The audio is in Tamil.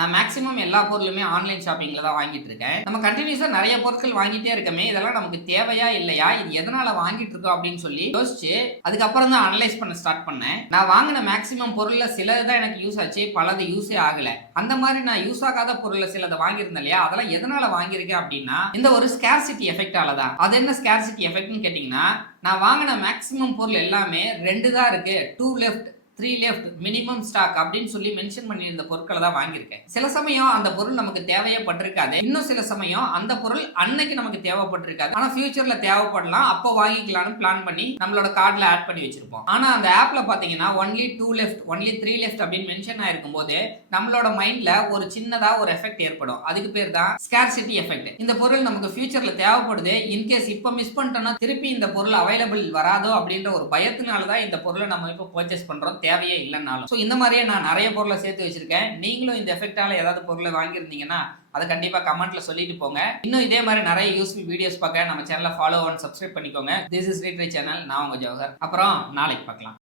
நான் மேக்ஸிமம் எல்லா பொருளுமே ஆன்லைன் ஷாப்பிங்ல தான் வாங்கிட்டு இருக்கேன். நம்ம கண்டினியூஸா நிறைய பொருட்கள் வாங்கிட்டே இருக்கமே, இதெல்லாம் நமக்கு தேவையா இல்லையா, இது எதனால வாங்கிட்டு இருக்கோம் அப்படின்னு சொல்லி யோசிச்சு அதுக்கப்புறம் தான் அனலைஸ் பண்ண ஸ்டார்ட் பண்ணேன். நான் வாங்கின மேக்ஸிமம் பொருள்ல சிலதான் எனக்கு யூஸ் ஆச்சு, பலது யூஸே ஆகல. அந்த மாதிரி நான் யூஸ் ஆகாத பொருள்ல சிலதை வாங்கியிருந்தேன் இல்லையா, அதெல்லாம் எதனால வாங்கியிருக்கேன் அப்படின்னா இந்த ஒரு ஸ்கேர்சிட்டி எஃபெக்டால தான். அது என்ன ஸ்கேர்சிட்டி எஃபெக்ட்னு கேட்டீங்கன்னா, நான் வாங்கின மேக்ஸிமம் பொருள் எல்லாமே 2 தான் இருக்கு, 2 லெஃப்ட் 3 லெஃப்ட் மினிமம் ஸ்டாக் அப்படின்னு சொல்லி மென்ஷன் பண்ணியிருந்த பொருட்களை தான் வாங்கியிருக்கேன். சில சமயம் அந்த பொருள் நமக்கு தேவையே பட்டிருக்காது, இன்னும் சில சமயம் அந்த பொருள் அன்னைக்கு நமக்கு தேவைப்பட்டிருக்காது, ஆனா ஃபியூச்சர்ல தேவைப்படலாம், அப்போ வாங்கிக்கலாம்னு பிளான் பண்ணி நம்மளோட கார்ட்ல ஆட் பண்ணி வச்சிருப்போம். ஆனா அந்த ஆப்ல பாத்தீங்கன்னா ஒன்லி 2 லெஃப்ட் ஒன்லி 3 லெஃப்ட் அப்படின்னு மென்ஷன் ஆயிருக்கும் போது நம்மளோட மைண்ட்ல ஒரு சின்னதா ஒரு எஃபெக்ட் ஏற்படும். அதுக்கு பேர் தான் ஸ்கேர்சிட்டி எஃபெக்ட். இந்த பொருள் நமக்கு ஃபியூச்சர்ல தேவைப்படுது, இன்கேஸ் இப்ப மிஸ் பண்ணிட்டோம்னா திருப்பி இந்த பொருள் அவைலபிள் வராதோ அப்படின்ற ஒரு பயத்தினாலதான் இந்த பொருளை நம்ம இப்போ பர்ச்சேஸ் பண்றோம், தேவையே இல்லைனாலும். ஸோ இந்த மாதிரியே நான் நிறைய பொருளை சேர்த்து வச்சிருக்கேன். நீங்களும் இந்த எஃபெக்டால ஏதாவது பொருளை வாங்கியிருந்தீங்கன்னா அதை கண்டிப்பா கமெண்ட்ல சொல்லிட்டு போங்க. இன்னும் இதே மாதிரி நிறைய யூஸ்ஃபுல் வீடியோஸ் பார்க்க நம்ம சேனலை ஃபாலோ அண்ட் சப்ஸ்கிரைப் பண்ணிக்கோங்க. This is retry channel. நான் உங்க ஜவஹர். அப்புறம் நாளைக்கு பார்க்கலாம்.